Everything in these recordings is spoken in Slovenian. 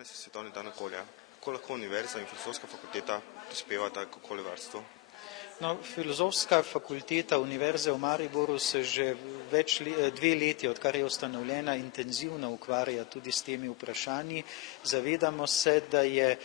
Danes je svetovni dan okolja. Kako lahko univerza in filozofska fakulteta prispevata k okoljevarstvu? No, Filozofska fakulteta Univerze v Mariboru se že 2 leti, odkar je ustanovljena, intenzivno ukvarja tudi s temi vprašanji. Zavedamo se, da je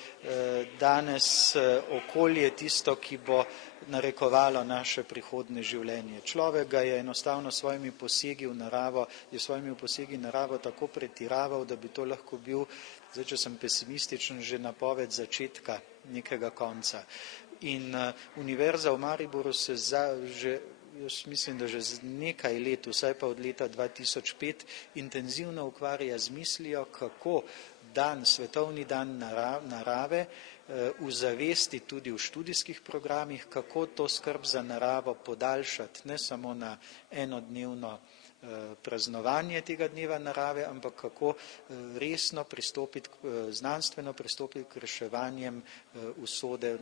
danes okolje tisto, ki bo narekovalo naše prihodnje življenje. Človek ga je enostavno s svojimi posegi v naravo tako pretiraval, da bi to lahko bil, zdaj če sem pesimističen, že napoved začetka nekega konca. In Univerza v Mariboru se jaz mislim, da že z nekaj let, vsaj pa od leta 2005, intenzivno ukvarja z mislijo, kako svetovni dan narave uzavesti tudi v študijskih programih, kako to skrb za naravo podaljšati ne samo na enodnevno praznovanje tega dneva narave, ampak kako resno pristopiti, znanstveno pristopiti k reševanjem usode,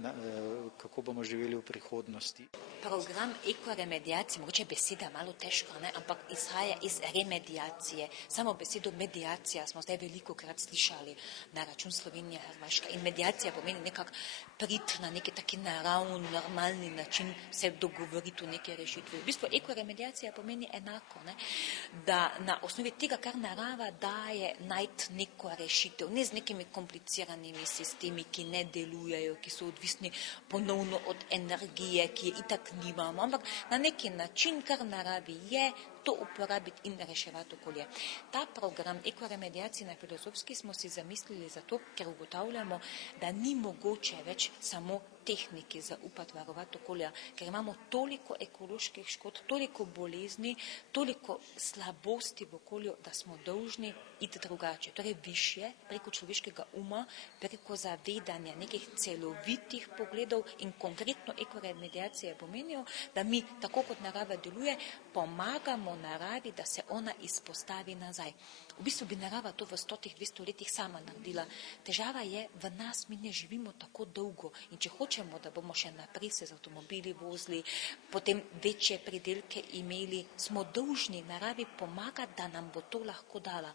kako bomo živeli v prihodnosti. Program ekoremediacije, mogoče beseda malo težka, ampak izhaja iz remediacije. Samo besedo mediacija smo zdaj velikokrat slišali na račun Slovenije, Hrvaška. In mediacija pomeni nekako priti na neki taki naravni, normalni način se dogovoriti v neke rešitve. V bistvu ekoremediacija pomeni enako, da na osnovi tega, kar narava daje, najti neko rešitev, ne z nekimi kompliciranimi sistemi, ki ne delujejo, ki so odvisni ponovno od energije, ki je itak nimamo, ampak na neki način, kar naravi je, to uporabiti in reševati okolje. Ta program ekoremediacije na Filozofski smo si zamislili zato, ker ugotavljamo, da ni mogoče več samo tehniki zaupati varovati okolja, ker imamo toliko ekoloških škod, toliko bolezni, toliko slabosti v okolju, da smo dolžni iti drugače, torej višje, preko človeškega uma, preko zavedanja nekih celovitih pogledov in konkretno ekoremediacije pomenijo, da mi, tako kot narava deluje, pomagamo naravi, da se ona izpostavi nazaj. V bistvu bi narava to v 100-200 letih sama naredila. Težava je, v nas mi ne živimo tako dolgo in če hočemo, da bomo še naprej se z avtomobili vozili, potem večje pridelke imeli, smo dolžni naravi pomagati, da nam bo to lahko dala.